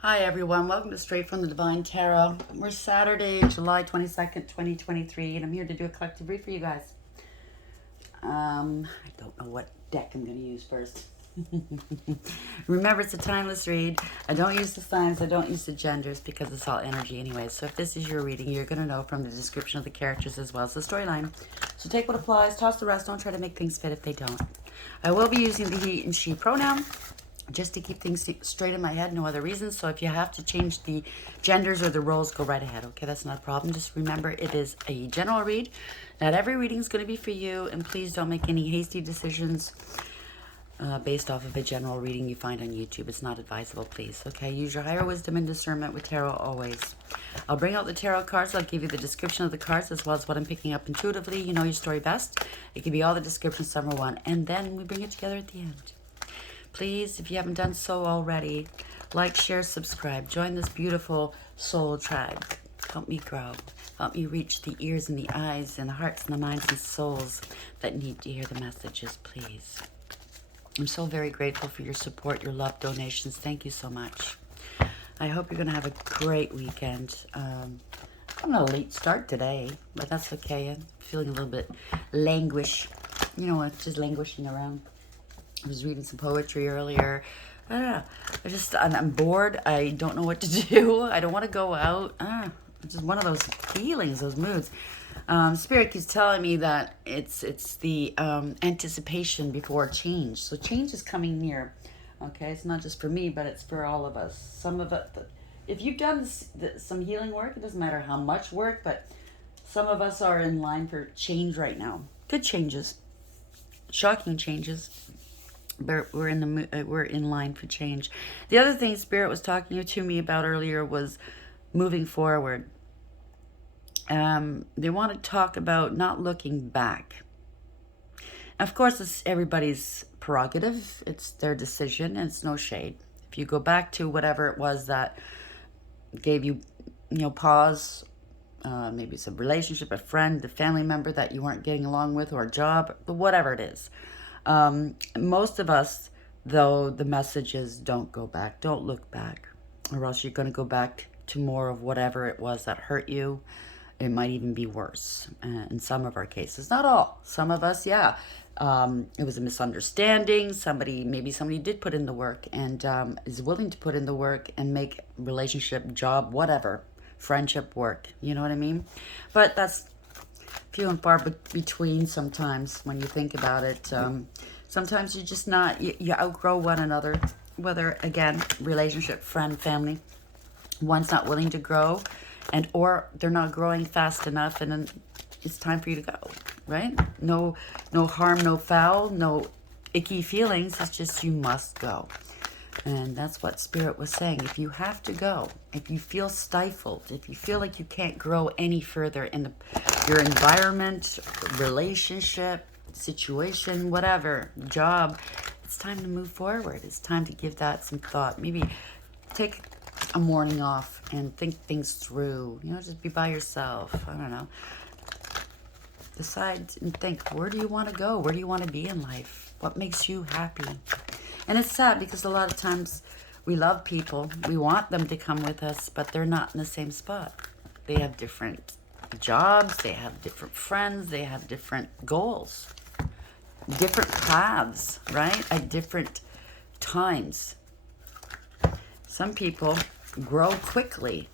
Hi everyone, welcome to Straight from the Divine Tarot. We're Saturday, July 22nd, 2023, and I'm here to do a collective read for you guys. I don't know what deck I'm going to use first. Remember, it's a timeless read. I don't use the signs, I don't use the genders because it's all energy anyway. So if this is your reading, you're going to know from the description of the characters as well as the storyline. So take what applies, toss the rest, don't try to make things fit if they don't. I will be using the he and she pronoun just to keep things straight in my head, no other reason. So if you have to change the genders or the roles, go right ahead, okay? That's not a problem. Just remember, it is a general read. Not every reading is going to be for you, and please don't make any hasty decisions based off of a general reading you find on YouTube. It's not advisable, please, okay? Use your higher wisdom and discernment with tarot always. I'll bring out the tarot cards. I'll give you the description of the cards as well as what I'm picking up intuitively. You know your story best. It can be all the descriptions, summer one, and then we bring it together at the end. Please, if you haven't done so already, like, share, subscribe. Join this beautiful soul tribe. Help me grow. Help me reach the ears and the eyes and the hearts and the minds and souls that need to hear the messages, please. I'm so very grateful for your support, your love, donations. Thank you so much. I hope you're going to have a great weekend. I'm on a late start today, but that's okay. I'm feeling a little bit languish. You know what? Just languishing around. I was reading some poetry earlier. I don't know. I'm bored. I don't know what to do. I don't want to go out. It's just one of those feelings, those moods. Spirit keeps telling me that it's the anticipation before change. So change is coming near. Okay, it's not just for me, but it's for all of us. Some of it, if you've done some healing work, it doesn't matter how much work, but some of us are in line for change right now. Good changes, shocking changes. We're in line for change. The other thing Spirit was talking to me about earlier was moving forward. They want to talk about not looking back. Of course, it's everybody's prerogative. It's their decision, and it's no shade. If you go back to whatever it was that gave you, pause, maybe it's a relationship, a friend, a family member that you weren't getting along with, or a job, whatever it is. Most of us, though, the message is don't go back, don't look back, or else you're going to go back to more of whatever it was that hurt you. It might even be worse in some of our cases. Not all. Some of us, yeah. It was a misunderstanding. Maybe somebody did put in the work and is willing to put in the work and make relationship, job, whatever, friendship work. You know what I mean? But that's few and far between sometimes when you think about it. Sometimes you're just not, you outgrow one another, whether, again, relationship, friend, family. One's not willing to grow, or they're not growing fast enough, and then it's time for you to go, right? No harm, no foul, no icky feelings. It's just you must go. And that's what Spirit was saying. If you have to go, if you feel stifled, if you feel like you can't grow any further in your environment, relationship, situation, whatever, job, it's time to move forward. It's time to give that some thought. Maybe take a morning off and think things through. Just be by yourself. I don't know. Decide and think, where do you want to go? Where do you want to be in life? What makes you happy? And it's sad because a lot of times we love people. We want them to come with us, but they're not in the same spot. They have different jobs. They have different friends. They have different goals, different paths, right? At different times. Some people grow quickly.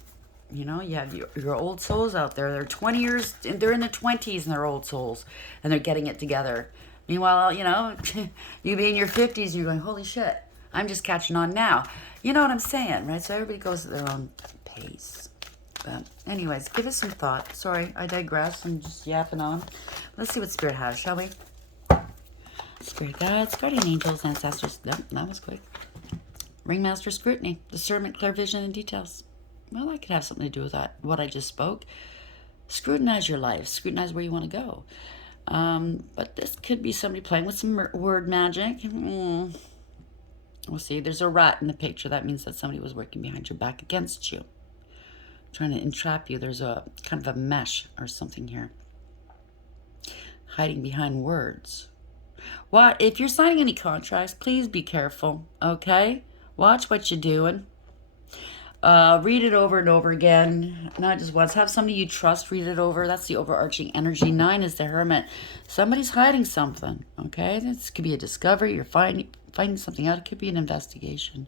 You have your old souls out there. They're 20 years, they're in their 20s and they're old souls, and they're getting it together. Meanwhile, you be in your 50s and you're going, holy shit, I'm just catching on now. You know what I'm saying, right? So everybody goes at their own pace. But anyways, give us some thought. Sorry, I digress. I'm just yapping on. Let's see what Spirit has, shall we? Spirit guides, guardian angels, ancestors. Nope, that was quick. Ringmaster scrutiny, discernment, clear vision, and details. Well, that could have something to do with that, what I just spoke. Scrutinize your life. Scrutinize where you want to go. But this could be somebody playing with some word magic. We'll see. There's a rat in the picture. That means that somebody was working behind your back against you, trying to entrap you. There's a kind of a mesh or something here, hiding behind words. What? If you're signing any contracts, please be careful, okay? Watch what you're doing. Read it over and over again, not just once. Have somebody you trust read it over. That's the overarching energy. 9 is the Hermit. Somebody's hiding something, okay? This could be a discovery. You're finding something out. It could be an investigation.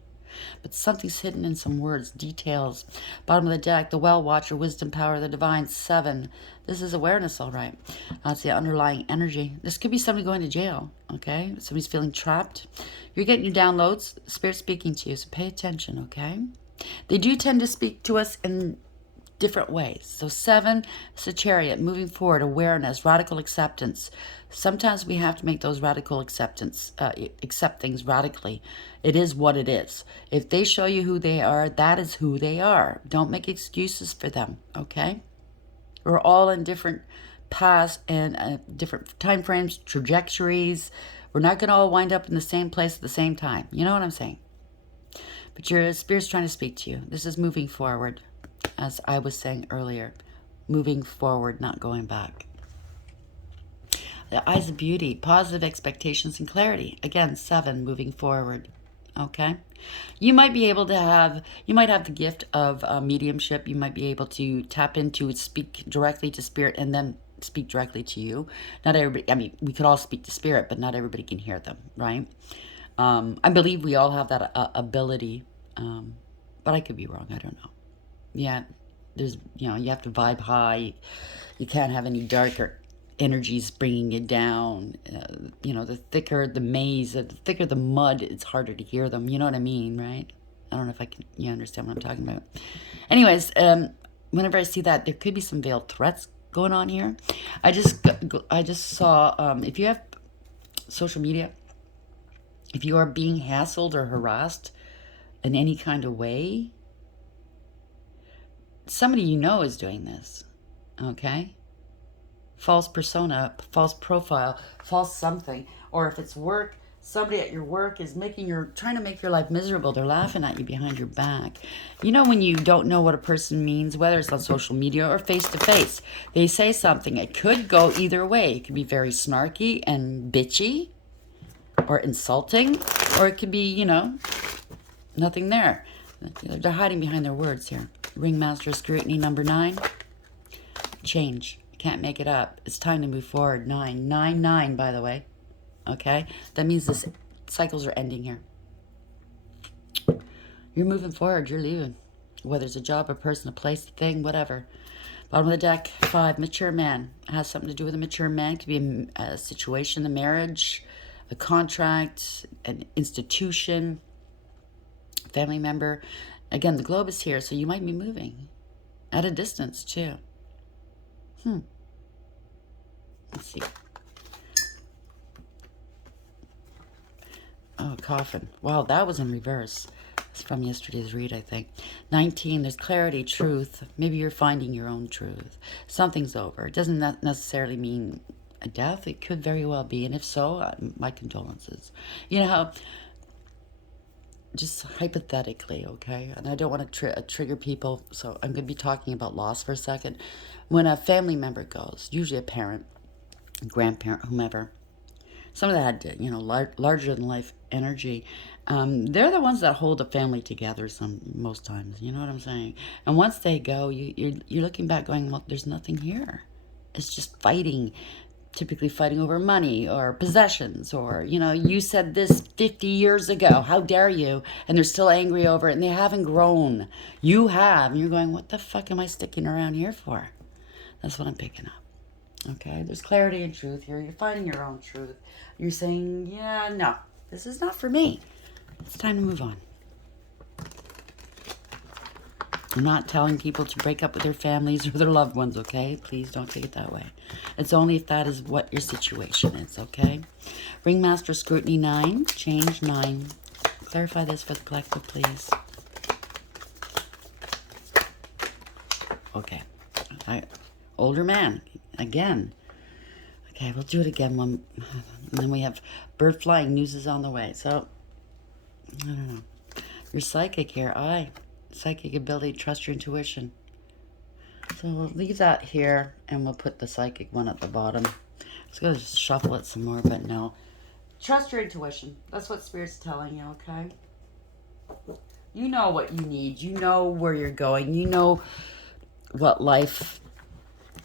But something's hidden in some words, details. Bottom of the deck, the Well Watcher, Wisdom, Power, the Divine, 7. This is awareness, all right. That's the underlying energy. This could be somebody going to jail, okay? Somebody's feeling trapped. You're getting your downloads. Spirit speaking to you, so pay attention, okay? They do tend to speak to us in different ways. So 7, it's a Chariot, moving forward, awareness, radical acceptance. Sometimes we have to make those radical acceptance, accept things radically. It is what it is. If they show you who they are, that is who they are. Don't make excuses for them, okay? We're all in different paths and different time frames, trajectories. We're not going to all wind up in the same place at the same time. You know what I'm saying? But your spirit's trying to speak to you. This is moving forward, as I was saying earlier. Moving forward, not going back. The Eyes of Beauty, positive expectations and clarity. Again, 7, moving forward. Okay? You might be able to have, you might have the gift of mediumship. You might be able to tap into, speak directly to spirit and then speak directly to you. Not everybody, I mean, we could all speak to spirit, but not everybody can hear them, right? I believe we all have that ability, but I could be wrong. I don't know. Yeah, there's, you have to vibe high. You can't have any darker energies bringing you down. The thicker the maze, the thicker the mud, it's harder to hear them. You know what I mean, right? I don't know if you understand what I'm talking about. Anyways, whenever I see that, there could be some veiled threats going on here. I just saw, if you have social media, if you are being hassled or harassed in any kind of way, somebody you know is doing this, okay? False persona, false profile, false something. Or if it's work, somebody at your work is trying to make your life miserable. They're laughing at you behind your back. You know when you don't know what a person means, whether it's on social media or face-to-face, they say something. It could go either way. It could be very snarky and bitchy or insulting, or it could be, nothing there. They're hiding behind their words here. Ringmaster Scrutiny number 9. Change. Can't make it up. It's time to move forward. 9. 9, 9, by the way. Okay? That means the cycles are ending here. You're moving forward. You're leaving. Whether it's a job, a person, a place, a thing, whatever. Bottom of the deck, 5. Mature man. It has something to do with a mature man. It could be a situation, a marriage, a contract, an institution, family member. Again, the globe is here, so you might be moving at a distance too. Let's see. Oh, coffin. Wow, that was in reverse. It's from yesterday's read, I think. 19, there's clarity, truth. Maybe you're finding your own truth. Something's over. It doesn't necessarily mean a death. It could very well be, and if so, my condolences. You know how, just hypothetically, okay, and I don't want to trigger people, so I'm going to be talking about loss for a second. When a family member goes, usually a parent, a grandparent, whomever, somebody that had, larger than life energy, they're the ones that hold the family together most times. You know what I'm saying? And once they go, you're looking back going, well, there's nothing here. It's just fighting. Typically fighting over money or possessions, or, you said this 50 years ago. How dare you? And they're still angry over it, and they haven't grown. You have. And you're going, what the fuck am I sticking around here for? That's what I'm picking up. Okay? There's clarity and truth here. You're finding your own truth. You're saying, yeah, no, this is not for me. It's time to move on. I'm not telling people to break up with their families or their loved ones, okay? Please don't take it that way. It's only if that is what your situation is, okay? Ringmaster Scrutiny 9, change 9. Clarify this for the collective, please. Okay. Older man, again. Okay, we'll do it again. And then we have bird flying, news is on the way. So, I don't know. You're psychic here, psychic ability, trust your intuition. So we'll leave that here, and we'll put the psychic one at the bottom. Let's go just shuffle it some more, but no. Trust your intuition. That's what Spirit's telling you, okay? You know what you need. You know where you're going. You know what life...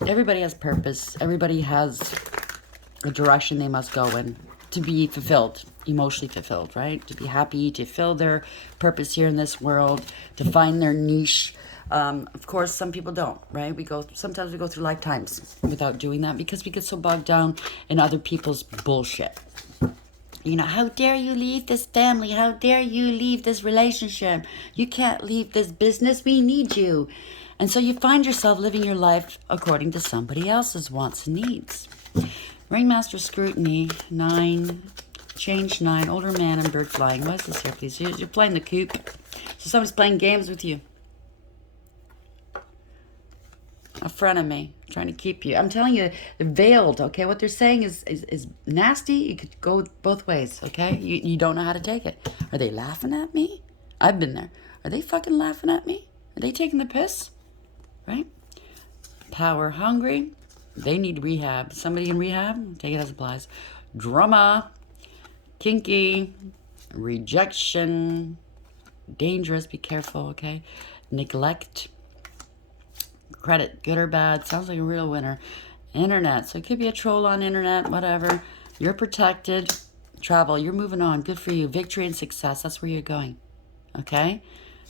Everybody has purpose. Everybody has a direction they must go in to be fulfilled, emotionally fulfilled, right? To be happy, to fill their purpose here in this world, to find their niche. Of course, some people don't, right? Sometimes we go through lifetimes without doing that because we get so bogged down in other people's bullshit. You know, how dare you leave this family? How dare you leave this relationship? You can't leave this business. We need you. And so you find yourself living your life according to somebody else's wants and needs. Ringmaster Scrutiny, 9, change 9, older man and bird flying. Why is this here, please? You're playing the coop. So somebody's playing games with you. A friend of me, trying to keep you. I'm telling you, they're veiled, okay? What they're saying is nasty. You could go both ways, okay? You don't know how to take it. Are they laughing at me? I've been there. Are they fucking laughing at me? Are they taking the piss? Right? Power hungry. They need rehab. Somebody in rehab? Take it as applies. Drama. Kinky. Rejection. Dangerous. Be careful, okay? Neglect. Credit, good or bad. Sounds like a real winner. Internet. So it could be a troll on internet, whatever. You're protected. Travel. You're moving on. Good for you. Victory and success. That's where you're going. Okay?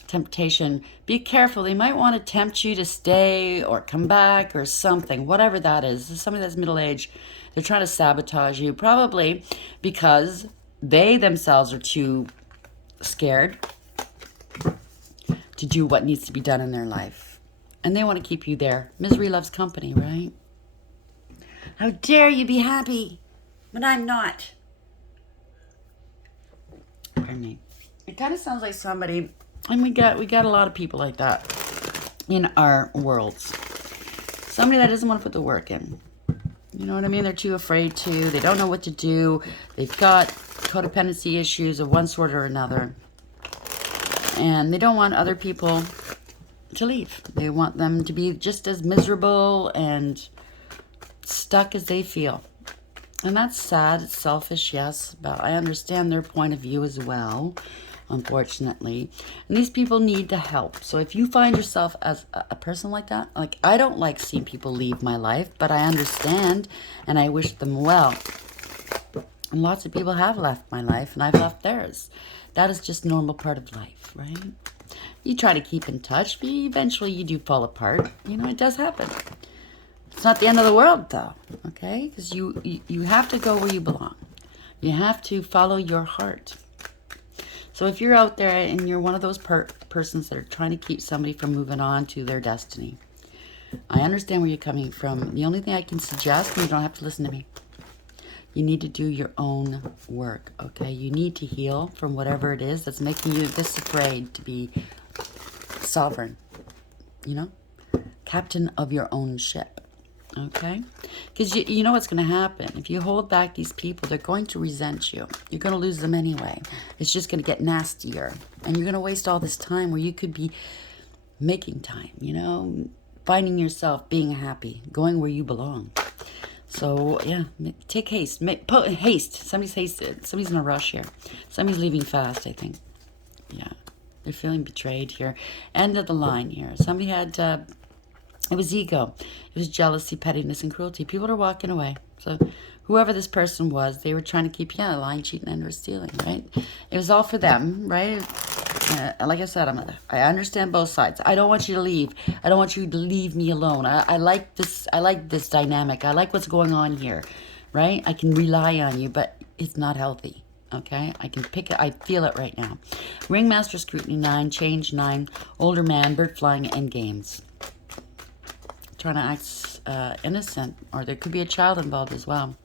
Temptation. Be careful. They might want to tempt you to stay or come back or something. Whatever that is. Somebody that's middle-aged. They're trying to sabotage you. Probably because they themselves are too scared to do what needs to be done in their life. And they want to keep you there. Misery loves company, right? How dare you be happy when I'm not? Pardon me. It kind of sounds like somebody, and we got a lot of people like that in our worlds. Somebody that doesn't want to put the work in. You know what I mean? They're too afraid to. They don't know what to do. They've got codependency issues of one sort or another. And they don't want other people to leave. They want them to be just as miserable and stuck as they feel. And that's sad. It's selfish, yes, but I understand their point of view as well, unfortunately. And these people need to help. So if you find yourself as a person like that, like, I don't like seeing people leave my life, but I understand and I wish them well. And lots of people have left my life and I've left theirs. That is just normal part of life, right? You try to keep in touch, but eventually you do fall apart. You know, it does happen. It's not the end of the world, though, okay? Because you have to go where you belong. You have to follow your heart. So if you're out there and you're one of those persons that are trying to keep somebody from moving on to their destiny, I understand where you're coming from. The only thing I can suggest, and you don't have to listen to me, you need to do your own work, okay? You need to heal from whatever it is that's making you this afraid to be sovereign, you know? Captain of your own ship, okay? Because you know what's going to happen. If you hold back these people, they're going to resent you. You're going to lose them anyway. It's just going to get nastier. And you're going to waste all this time where you could be making time, you know? Finding yourself, being happy, going where you belong. So, yeah, take haste. Put haste. Somebody's hasted. Somebody's in a rush here. Somebody's leaving fast, I think. Yeah. They're feeling betrayed here. End of the line here. Somebody had, it was ego. It was jealousy, pettiness, and cruelty. People are walking away. So whoever this person was, they were trying to keep, lying, cheating, and or stealing, right? It was all for them, right? Like I said, I understand both sides. I don't want you to leave. I don't want you to leave me alone. I like this. I like this dynamic. I like what's going on here, right? I can rely on you, but it's not healthy. Okay, I can pick it. I feel it right now. Ringmaster Scrutiny 9, change 9, older man, bird flying, and games. Trying to act innocent, or there could be a child involved as well.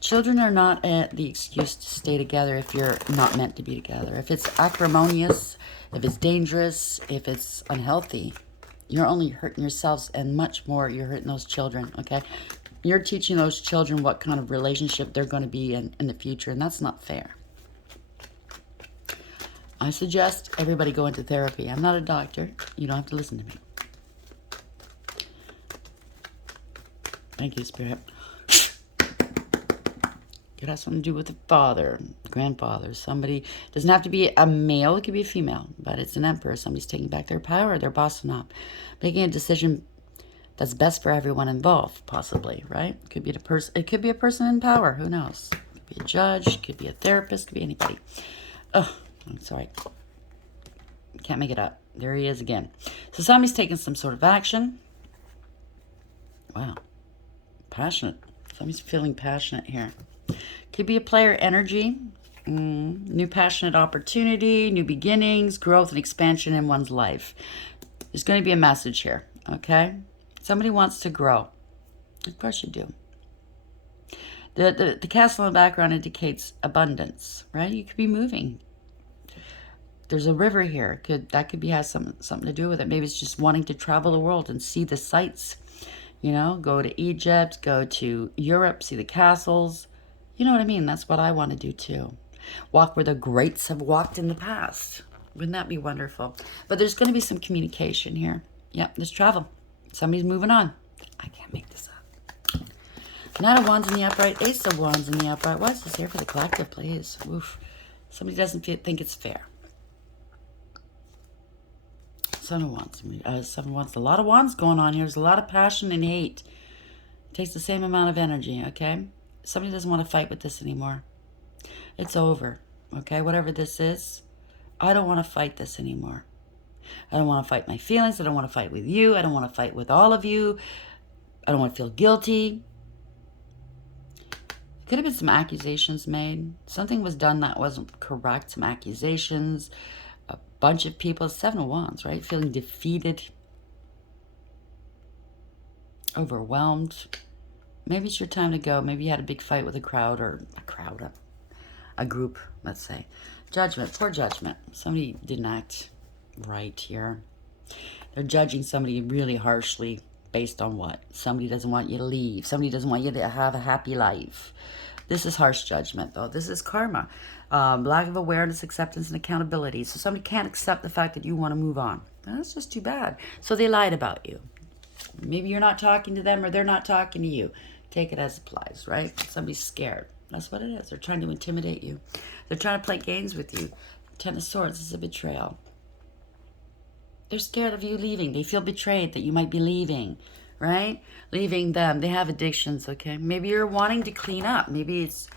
Children are not the excuse to stay together if you're not meant to be together. If it's acrimonious, if it's dangerous, if it's unhealthy, you're only hurting yourselves, and much more, you're hurting those children, okay? You're teaching those children what kind of relationship they're going to be in the future, and that's not fair. I suggest everybody go into therapy. I'm not a doctor. You don't have to listen to me. Thank you, Spirit. Could have something to do with the father, grandfather, somebody. Doesn't have to be a male, it could be a female, but it's an emperor. Somebody's taking back their power, they're bossing up, making a decision that's best for everyone involved, possibly, right? It could be it could be a person in power, who knows? It could be a judge, it could be a therapist, it could be anybody. Oh, I'm sorry. Can't make it up. There he is again. So somebody's taking some sort of action. Wow. Passionate. Somebody's feeling passionate here. Could be a player energy. New passionate opportunity, new beginnings, growth and expansion in one's life. There's going to be a message here, okay? Somebody wants to grow. Of course you do. The castle in the background indicates abundance, right? You could be moving. There's a river here. That could have something to do with it. Maybe it's just wanting to travel the world and see the sights. You know, go to Egypt, go to Europe, see the castles. You know what I mean? That's what I want to do too. Walk where the greats have walked in the past. Wouldn't that be wonderful? But there's going to be some communication here. Yep, there's travel. Somebody's moving on. I can't make this up. Knight of Wands in the upright, Ace of Wands in the upright. Why is this here for the collective, please? Oof. Somebody doesn't think it's fair. Son of Wands. Seven of Wands. A lot of wands going on here. There's a lot of passion and hate. It takes the same amount of energy, okay? Somebody doesn't want to fight with this anymore. It's over, okay? Whatever this is, I don't want to fight this anymore. I don't want to fight my feelings. I don't want to fight with you. I don't want to fight with all of you. I don't want to feel guilty. Could have been some accusations made. Something was done that wasn't correct. Some accusations. A bunch of people. Seven of Wands, right? Feeling defeated. Overwhelmed. Maybe it's your time to go. Maybe you had a big fight with a crowd or a group, let's say. Judgment. Poor judgment. Somebody didn't act right here. They're judging somebody really harshly based on what? Somebody doesn't want you to leave. Somebody doesn't want you to have a happy life. This is harsh judgment, though. This is karma. Lack of awareness, acceptance, and accountability. So somebody can't accept the fact that you want to move on. That's just too bad. So they lied about you. Maybe you're not talking to them or they're not talking to you. Take it as applies, right? Somebody's scared. That's what it is. They're trying to intimidate you. They're trying to play games with you. Ten of Swords is a betrayal. They're scared of you leaving. They feel betrayed that you might be leaving, right? Leaving them. They have addictions, okay? Maybe you're wanting to clean up. Maybe it's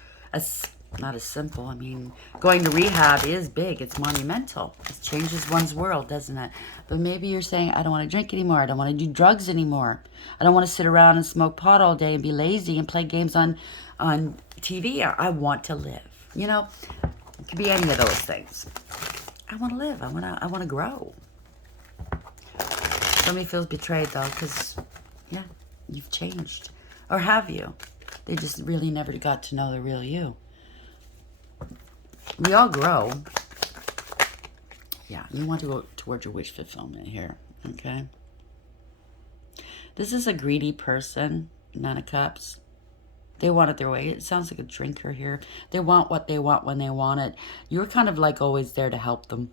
not as simple. I mean, going to rehab is big. It's monumental. It changes one's world, doesn't it? But maybe you're saying, I don't want to drink anymore. I don't want to do drugs anymore. I don't want to sit around and smoke pot all day and be lazy and play games on TV. I want to live. You know, it could be any of those things. I want to live. I want to grow. Somebody feels betrayed, though, because, yeah, you've changed. Or have you? They just really never got to know the real you. We all grow. Yeah, you want to go towards your wish fulfillment here, okay? This is a greedy person, Nine of Cups. They want it their way. It sounds like a drinker here. They want what they want when they want it. You're kind of like always there to help them.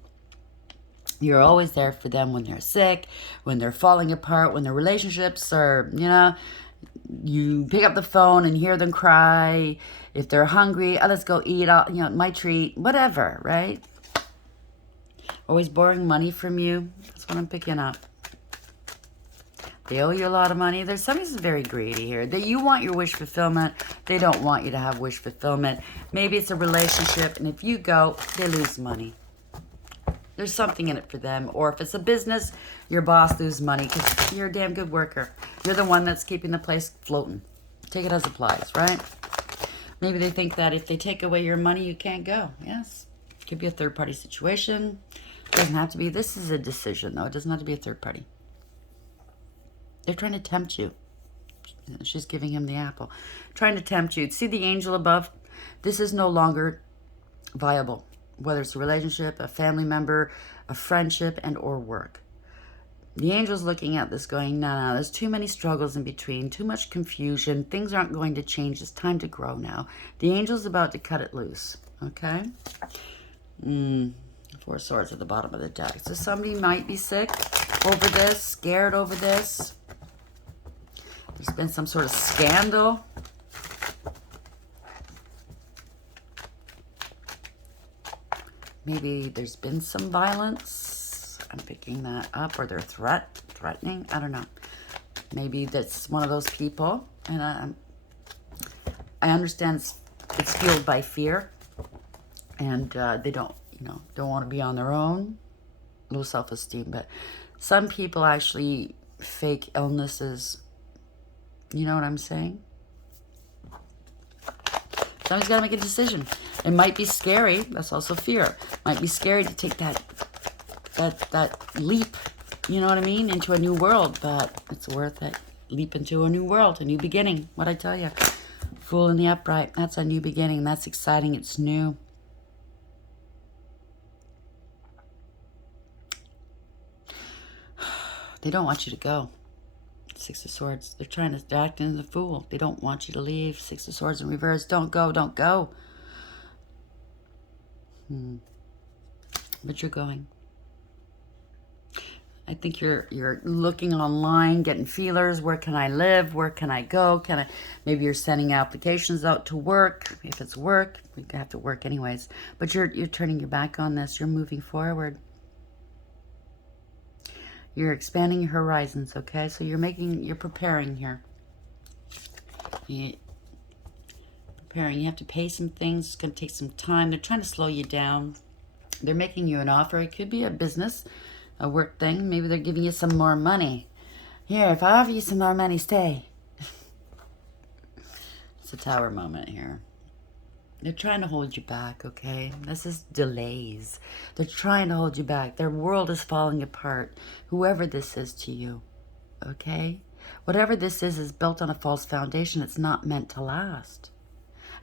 You're always there for them when they're sick, when they're falling apart, when their relationships are, you know, you pick up the phone and hear them cry. If they're hungry, let's go eat, you know, my treat, whatever, right? Always borrowing money from you. That's what I'm picking up. They owe you a lot of money. There's somebody who's very greedy here. That you want your wish fulfillment. They don't want you to have wish fulfillment. Maybe it's a relationship, and if you go, they lose money. There's something in it for them. Or if it's a business, your boss loses money because you're a damn good worker. You're the one that's keeping the place floating. Take it as applies, right? Maybe they think that if they take away your money, you can't go. Yes. It could be a third-party situation. It doesn't have to be. This is a decision, though. It doesn't have to be a third party. They're trying to tempt you. She's giving him the apple. Trying to tempt you. See the angel above? This is no longer viable. Whether it's a relationship, a family member, a friendship, and or work. The angel's looking at this going, no, there's too many struggles in between, too much confusion. Things aren't going to change. It's time to grow now. The angel's about to cut it loose, okay? Four of Swords at the bottom of the deck. So somebody might be sick over this, scared over this. There's been some sort of scandal. Maybe there's been some violence. I'm picking that up. Or they're threatening. I don't know. Maybe that's one of those people. And I understand it's fueled by fear. And they don't want to be on their own. Low self-esteem. But some people actually fake illnesses. You know what I'm saying? Somebody's got to make a decision. It might be scary. That's also fear. It might be scary to take that leap, you know what I mean, into a new world. But it's worth it. Leap into a new world, a new beginning. What I tell you. Fool in the upright. That's a new beginning. That's exciting. It's new. They don't want you to go. Six of Swords. They're acting as a fool. They don't want you to leave. Six of Swords in reverse. Don't go. Don't go. But you're going. I think you're looking online, getting feelers. Where can I live? Where can I go? Maybe you're sending applications out to work. If it's work, you have to work anyways. But you're turning your back on this. You're moving forward. You're expanding your horizons, okay? So you're preparing here. Preparing. You have to pay some things. It's going to take some time. They're trying to slow you down. They're making you an offer. It could be a business, a work thing. Maybe they're giving you some more money. Here, if I offer you some more money, stay. It's a Tower moment here. They're trying to hold you back, okay? This is delays. They're trying to hold you back. Their world is falling apart. Whoever this is to you, okay? Whatever this is built on a false foundation. It's not meant to last.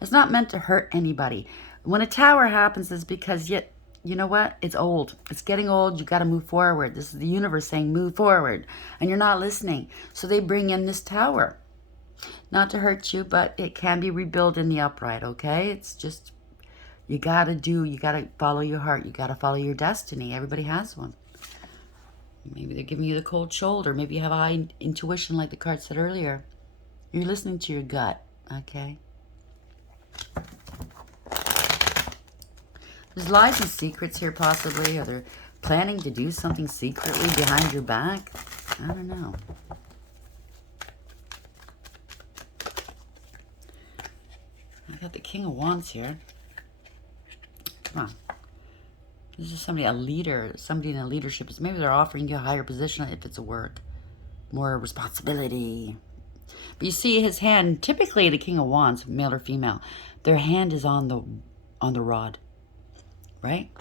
It's not meant to hurt anybody. When a tower happens, it's because you know what? It's old. It's getting old. You got to move forward. This is the universe saying move forward. And you're not listening. So they bring in this tower. Not to hurt you, but it can be rebuilt in the upright, okay? It's just, you got to follow your heart. You got to follow your destiny. Everybody has one. Maybe they're giving you the cold shoulder. Maybe you have high intuition like the card said earlier. You're listening to your gut, okay? There's lies and secrets here possibly, or they're planning to do something secretly behind your back. I don't know. I got the King of Wands here. Come on. This is somebody, a leader, somebody in a leadership. Maybe they're offering you a higher position if it's a work. More responsibility. But you see his hand, typically the King of Wands, male or female, their hand is on the rod. Right?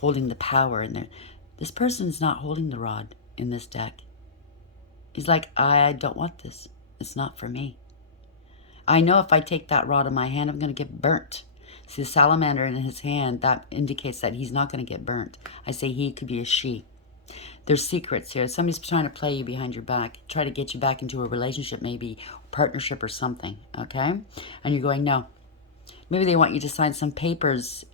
Holding the power in there. This person's not holding the rod in this deck. He's like, I don't want this. It's not for me. I know if I take that rod in my hand, I'm going to get burnt. See the salamander in his hand, that indicates that he's not going to get burnt. I say he, could be a she. There's secrets here. Somebody's trying to play you behind your back. Try to get you back into a relationship, maybe partnership or something. Okay? And you're going, no. Maybe they want you to sign some papers.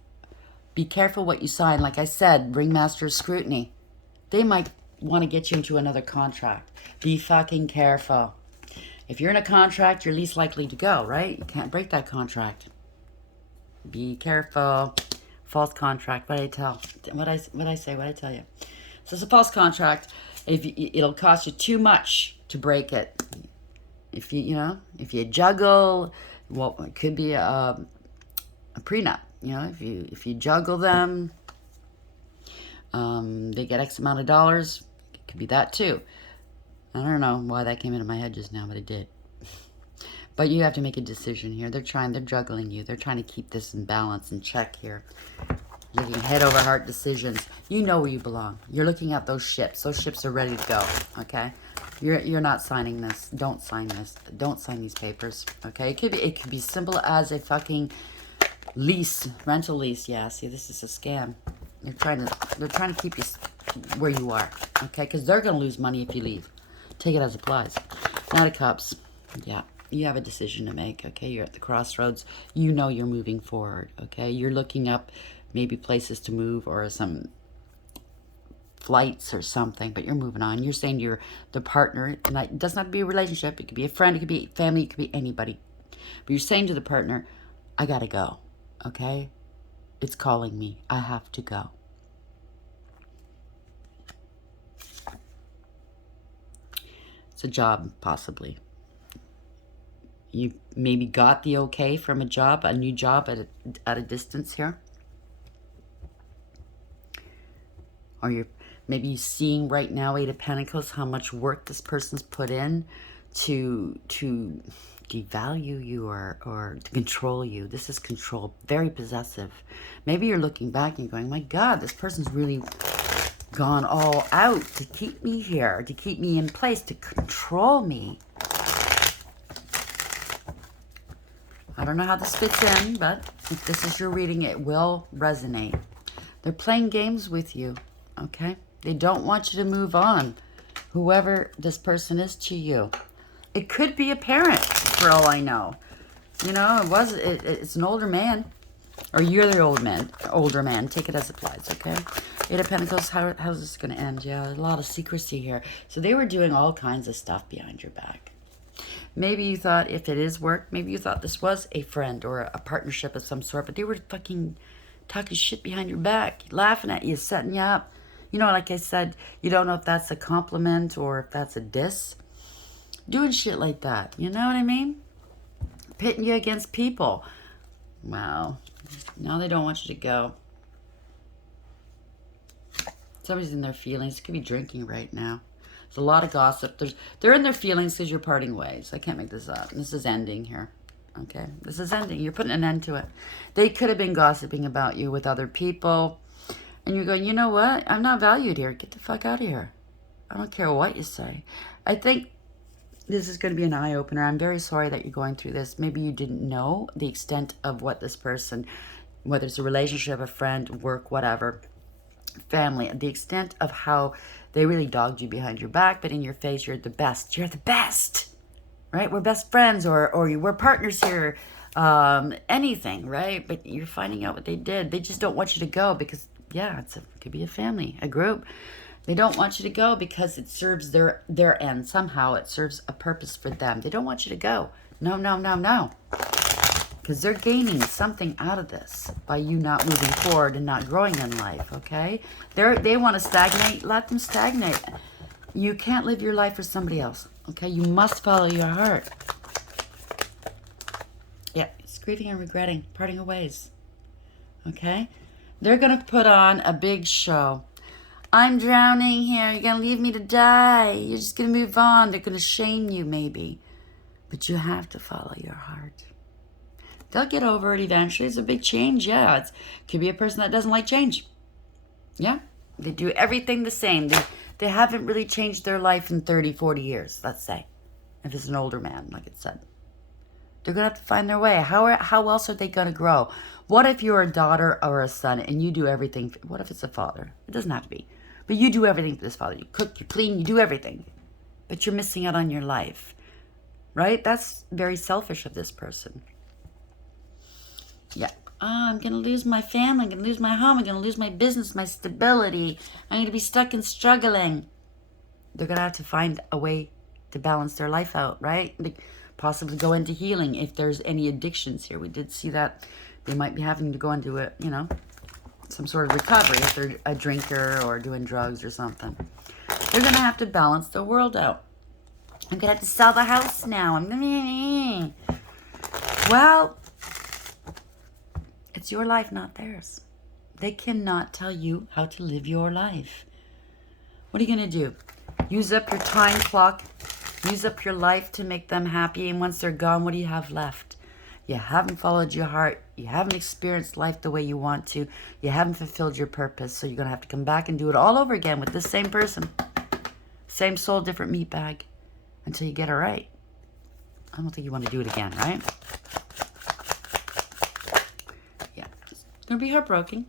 Be careful what you sign. Like I said, ringmaster scrutiny. They might want to get you into another contract. Be fucking careful. If you're in a contract, you're least likely to go, right? You can't break that contract. Be careful. False contract. What I tell? What I say? What I tell you? So it's a false contract. It'll cost you too much to break it. If you juggle, well, it could be a prenup. You know, if you juggle them, they get X amount of dollars. It could be that too. I don't know why that came into my head just now, but it did. But you have to make a decision here. They're juggling you. They're trying to keep this in balance and check here. Looking head over heart decisions. You know where you belong. You're looking at those ships. Those ships are ready to go, okay? You're not signing this. Don't sign this. Don't sign these papers, okay? It could be simple as a fucking lease, rental lease. Yeah, see, this is a scam. They're trying to keep you where you are, okay? Because they're going to lose money if you leave. Take it as applies. Knight of Cups. Yeah, you have a decision to make, okay? You're at the crossroads. You know you're moving forward, okay? You're looking up maybe places to move or some flights or something, but you're moving on. You're saying you're the partner, and it doesn't have to be a relationship. It could be a friend. It could be family. It could be anybody. But you're saying to the partner, I got to go, okay? It's calling me. I have to go. It's a job, possibly. You maybe got the okay from a job, a new job at a distance here. Or you're maybe seeing right now, Eight of Pentacles, how much work this person's put in to devalue you or to control you. This is control, very possessive. Maybe you're looking back and going, my God, this person's really gone all out to keep me here, to keep me in place, to control me. I don't know how this fits in, but if this is your reading, it will resonate. They're playing games with you, okay? They don't want you to move on, whoever this person is to you. It could be a parent, for all I know. You know, it's an older man. Or you're the older man. Take it as it applies, okay? Eight of Pentacles, how's this going to end? Yeah, a lot of secrecy here. So they were doing all kinds of stuff behind your back. Maybe you thought, if it is work, maybe you thought this was a friend or a partnership of some sort, but they were fucking talking shit behind your back, laughing at you, setting you up. You know, like I said, you don't know if that's a compliment or if that's a diss. Doing shit like that, you know what I mean? Pitting you against people. Wow. Now they don't want you to go. Somebody's in their feelings. Could be drinking right now. There's a lot of gossip. They're in their feelings because you're parting ways. I can't make this up. This is ending here. Okay? This is ending. You're putting an end to it. They could have been gossiping about you with other people. And you're going, you know what? I'm not valued here. Get the fuck out of here. I don't care what you say. I think this is going to be an eye-opener. I'm very sorry that you're going through this. Maybe you didn't know the extent of what this person, whether it's a relationship, a friend, work, whatever, family, the extent of how they really dogged you behind your back, but in your face, you're the best. You're the best, right? We're best friends, or we're partners here, anything, right? But you're finding out what they did. They just don't want you to go because, yeah, it could be a family, a group. They don't want you to go because it serves their end. Somehow it serves a purpose for them. They don't want you to go. No, no, no, no. Because they're gaining something out of this by you not moving forward and not growing in life, okay? They want to stagnate. Let them stagnate. You can't live your life for somebody else, okay? You must follow your heart. Yeah, it's grieving and regretting, parting of ways, okay? They're going to put on a big show. I'm drowning here. You're going to leave me to die. You're just going to move on. They're going to shame you maybe. But you have to follow your heart. They'll get over it eventually. It's a big change. Yeah, it could be a person that doesn't like change. Yeah, they do everything the same. They haven't really changed their life in 30, 40 years, let's say. If it's an older man, like it said. They're going to have to find their way. How else are they going to grow? What if you're a daughter or a son and you do everything? What if it's a father? It doesn't have to be. But you do everything for this father. You cook, you clean, you do everything. But you're missing out on your life. Right? That's very selfish of this person. Yeah. I'm going to lose my family. I'm going to lose my home. I'm going to lose my business, my stability. I'm going to be stuck and struggling. They're going to have to find a way to balance their life out, right? They possibly go into healing if there's any addictions here. We did see that they might be having to go into it, you know, some sort of recovery if they're a drinker or doing drugs or something. They're going to have to balance the world out. I'm going to have to sell the house now. Well, it's your life, not theirs. They cannot tell you how to live your life. What are you going to do? Use up your time clock. Use up your life to make them happy. And once they're gone, what do you have left? You haven't followed your heart. You haven't experienced life the way you want to. You haven't fulfilled your purpose. So you're going to have to come back and do it all over again with this same person. Same soul, different meat bag. Until you get it right. I don't think you want to do it again, right? Yeah. It's going to be heartbroken.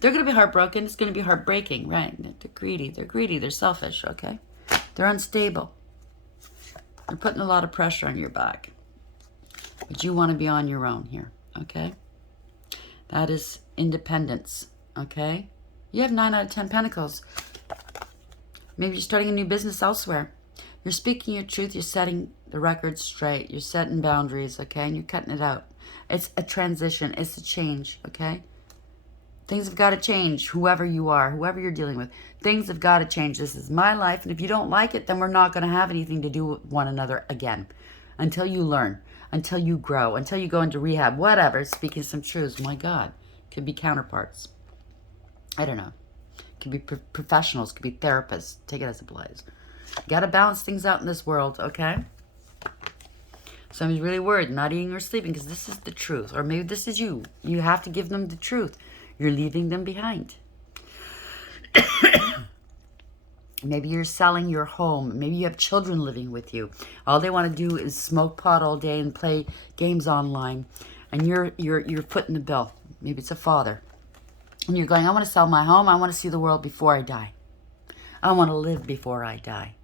They're going to be heartbroken. It's going to be heartbreaking, right? They're greedy. They're greedy. They're selfish, okay? They're unstable. They're putting a lot of pressure on your back. But you want to be on your own here, okay? That is independence, okay? You have 9 out of 10 pentacles. Maybe you're starting a new business elsewhere. You're speaking your truth. You're setting the record straight. You're setting boundaries, okay? And you're cutting it out. It's a transition. It's a change, okay? Things have got to change. Whoever you are, whoever you're dealing with, things have got to change. This is my life. And if you don't like it, then we're not going to have anything to do with one another again. Until you learn, until you grow, until you go into rehab, whatever. Speaking some truths. My God. Could be counterparts. I don't know. Could be professionals. Could be therapists. Take it as it applies. Got to balance things out in this world, okay? Somebody's really worried, not eating or sleeping, because this is the truth. Or maybe this is you. You have to give them the truth. You're leaving them behind. Maybe you're selling your home. Maybe you have children living with you. All they want to do is smoke pot all day and play games online. And you're footing the bill. Maybe it's a father. And you're going, I want to sell my home. I want to see the world before I die. I want to live before I die.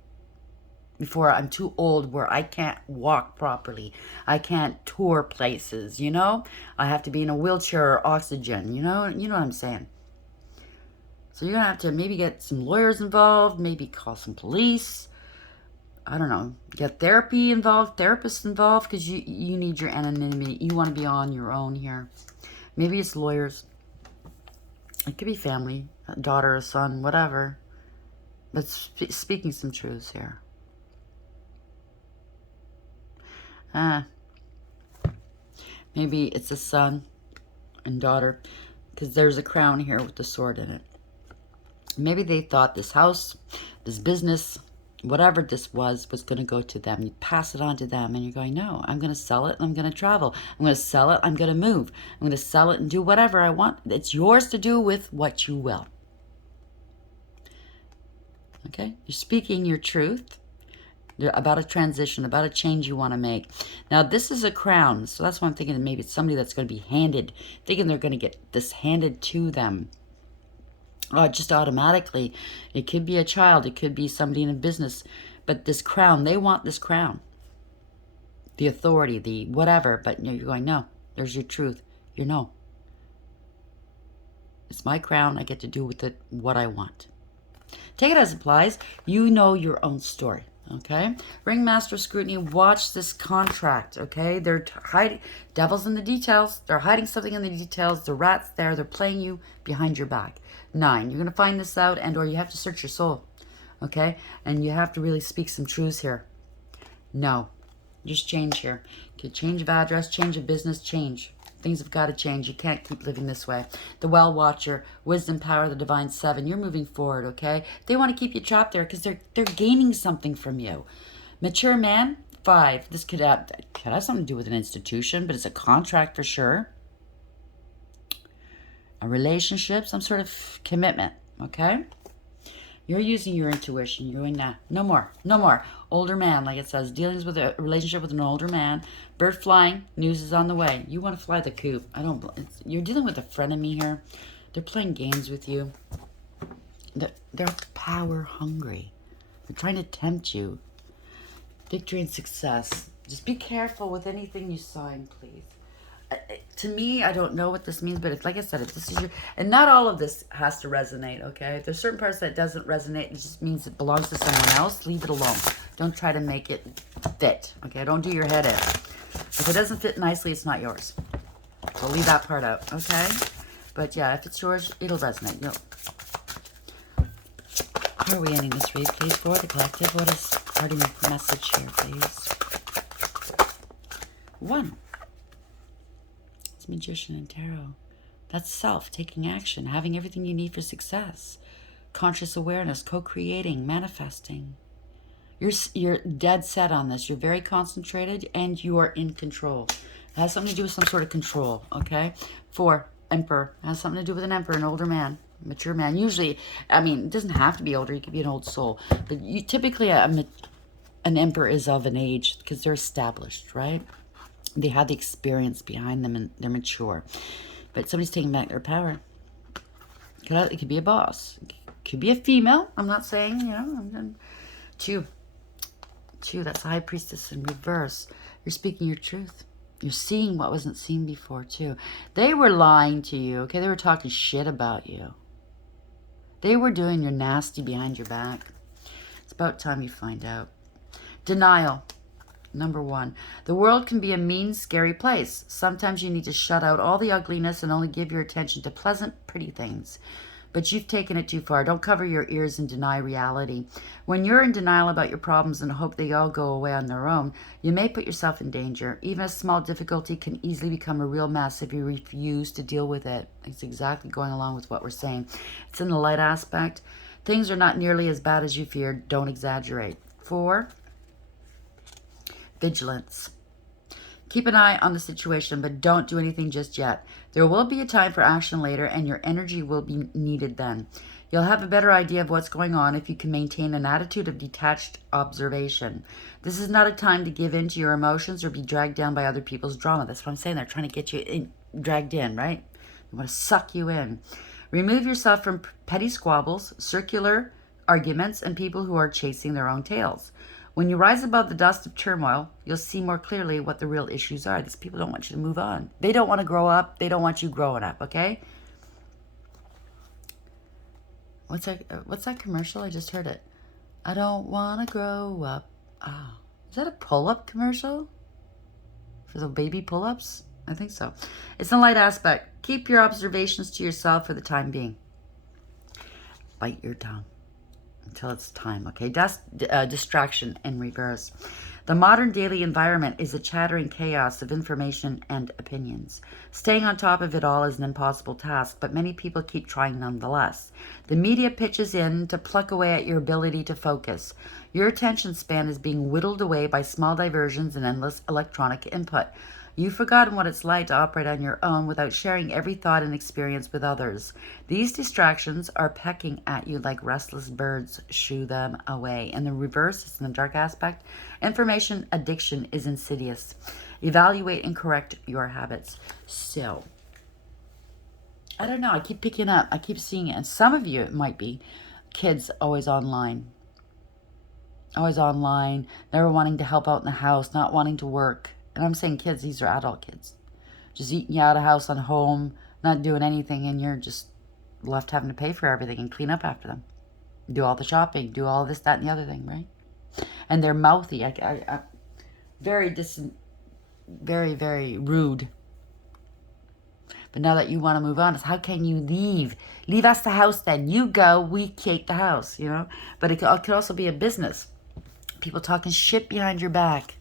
Before I'm too old where I can't walk properly. I can't tour places, you know? I have to be in a wheelchair or oxygen, you know what I'm saying? So you're going to have to maybe get some lawyers involved, maybe call some police. I don't know. Get therapy involved, therapists involved, because you need your anonymity. You want to be on your own here. Maybe it's lawyers. It could be family, a daughter, a son, whatever. But speaking some truths here. Maybe it's a son and daughter, because there's a crown here with the sword in it. Maybe they thought this house, this business, whatever this was going to go to them. You pass it on to them, and you're going, no, I'm going to sell it, and I'm going to travel. I'm going to sell it, I'm going to move. I'm going to sell it and do whatever I want. It's yours to do with what you will. Okay? You're speaking your truth. About a transition, about a change you want to make. Now, this is a crown, so that's why I'm thinking maybe it's somebody that's going to be handed, thinking they're going to get this handed to them. Just automatically. It could be a child, it could be somebody in a business, but this crown, they want this crown. The authority, the whatever, but you're going, no, there's your truth. You know. It's my crown, I get to do with it what I want. Take it as it applies. You know your own story. Okay, Ringmaster Scrutiny, watch this contract. Okay, they're hiding, devil's in the details. They're hiding something in the details. The rat's there. They're playing you behind your back. 9, you're going to find this out, and or you have to search your soul. Okay, and you have to really speak some truths here. No, just change here. Okay, change of address, change of business, change. Things have got to change. You can't keep living this way. The Well Watcher, Wisdom, Power, the Divine 7. You're moving forward, okay? They want to keep you trapped there because they're gaining something from you. Mature Man, 5. This could have something to do with an institution, but it's a contract for sure. A relationship, some sort of commitment, okay? You're using your intuition. You're going, nah, no more, no more. Older man, like it says, dealings with a relationship with an older man. Bird flying, news is on the way. You want to fly the coop. You're dealing with a frenemy here. They're playing games with you. They're power hungry. They're trying to tempt you. Victory and success. Just be careful with anything you sign, please. To me, I don't know what this means, but it's like I said, this is your, and not all of this has to resonate, okay? There's certain parts that doesn't resonate. It just means it belongs to someone else. Leave it alone. Don't try to make it fit, okay? Don't do your head in. If it doesn't fit nicely, it's not yours. So leave that part out, okay? But yeah, if it's yours, it'll resonate. How are we ending this read, please, for the collective? What is parting message here, please? 1. Magician and Tarot. That's self, taking action, having everything you need for success. Conscious awareness, co-creating, manifesting. You're dead set on this. You're very concentrated and you are in control. It has something to do with some sort of control, okay? 4, Emperor. It has something to do with an emperor, an older man, mature man. Usually, I mean, it doesn't have to be older. You could be an old soul. But you typically, an emperor is of an age because they're established, right? They have the experience behind them and they're mature. But somebody's taking back their power. It could be a boss. It could be a female. I'm not saying, 2. 2, that's the High Priestess in reverse. You're speaking your truth. You're seeing what wasn't seen before, too. They were lying to you, okay? They were talking shit about you. They were doing your nasty behind your back. It's about time you find out. Denial. Number 1, the world can be a mean, scary place. Sometimes you need to shut out all the ugliness and only give your attention to pleasant, pretty things. But you've taken it too far. Don't cover your ears and deny reality. When you're in denial about your problems and hope they all go away on their own, you may put yourself in danger. Even a small difficulty can easily become a real mess if you refuse to deal with it. It's exactly going along with what we're saying. It's in the light aspect. Things are not nearly as bad as you feared. Don't exaggerate. 4, vigilance. Keep an eye on the situation, but don't do anything just yet. There will be a time for action later, and your energy will be needed then. You'll have a better idea of what's going on if you can maintain an attitude of detached observation. This is not a time to give in to your emotions or be dragged down by other people's drama. That's what I'm saying. They're trying to get you dragged in, right? They want to suck you in. Remove yourself from petty squabbles, circular arguments, and people who are chasing their own tails. When you rise above the dust of turmoil, you'll see more clearly what the real issues are. These people don't want you to move on. They don't want to grow up. They don't want you growing up, okay? What's that commercial? I just heard it. I don't want to grow up. Oh, is that a pull-up commercial? For the baby pull-ups? I think so. It's a light aspect. Keep your observations to yourself for the time being. Bite your tongue until it's time, okay? Distraction in reverse. The modern daily environment is a chattering chaos of information and opinions. Staying on top of it all is an impossible task, but many people keep trying nonetheless. The media pitches in to pluck away at your ability to focus. Your attention span is being whittled away by small diversions and endless electronic input. You've forgotten what it's like to operate on your own without sharing every thought and experience with others. These distractions are pecking at you like restless birds. Shoo them away. In the reverse, it's in the dark aspect. Information addiction is insidious. Evaluate and correct your habits. So, I don't know. I keep picking up. I keep seeing it. And some of you, it might be kids always online. Always online. Never wanting to help out in the house. Not wanting to work. And I'm saying kids, these are adult kids. Just eating you out of house and home, not doing anything, and you're just left having to pay for everything and clean up after them. Do all the shopping, do all this, that, and the other thing, right? And they're mouthy. Very, very rude. But now that you want to move on, it's how can you leave? Leave us the house then. You go, we take the house, you know? But it could also be a business. People talking shit behind your back.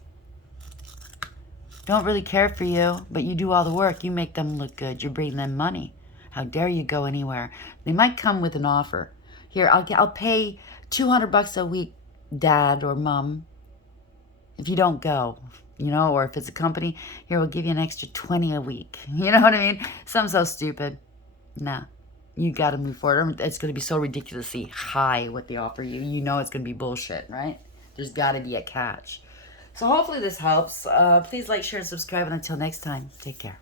Don't really care for you, but you do all the work. You make them look good. You bring them money. How dare you go anywhere? They might come with an offer. Here, I'll pay $200 a week, Dad or Mom, if you don't go. You know, or if it's a company, here, we'll give you an extra $20 a week. You know what I mean? Something so stupid. Nah, you got to move forward. It's going to be so ridiculously high what they offer you. You know it's going to be bullshit, right? There's got to be a catch. So hopefully this helps. Please like, share, and subscribe. And until next time, take care.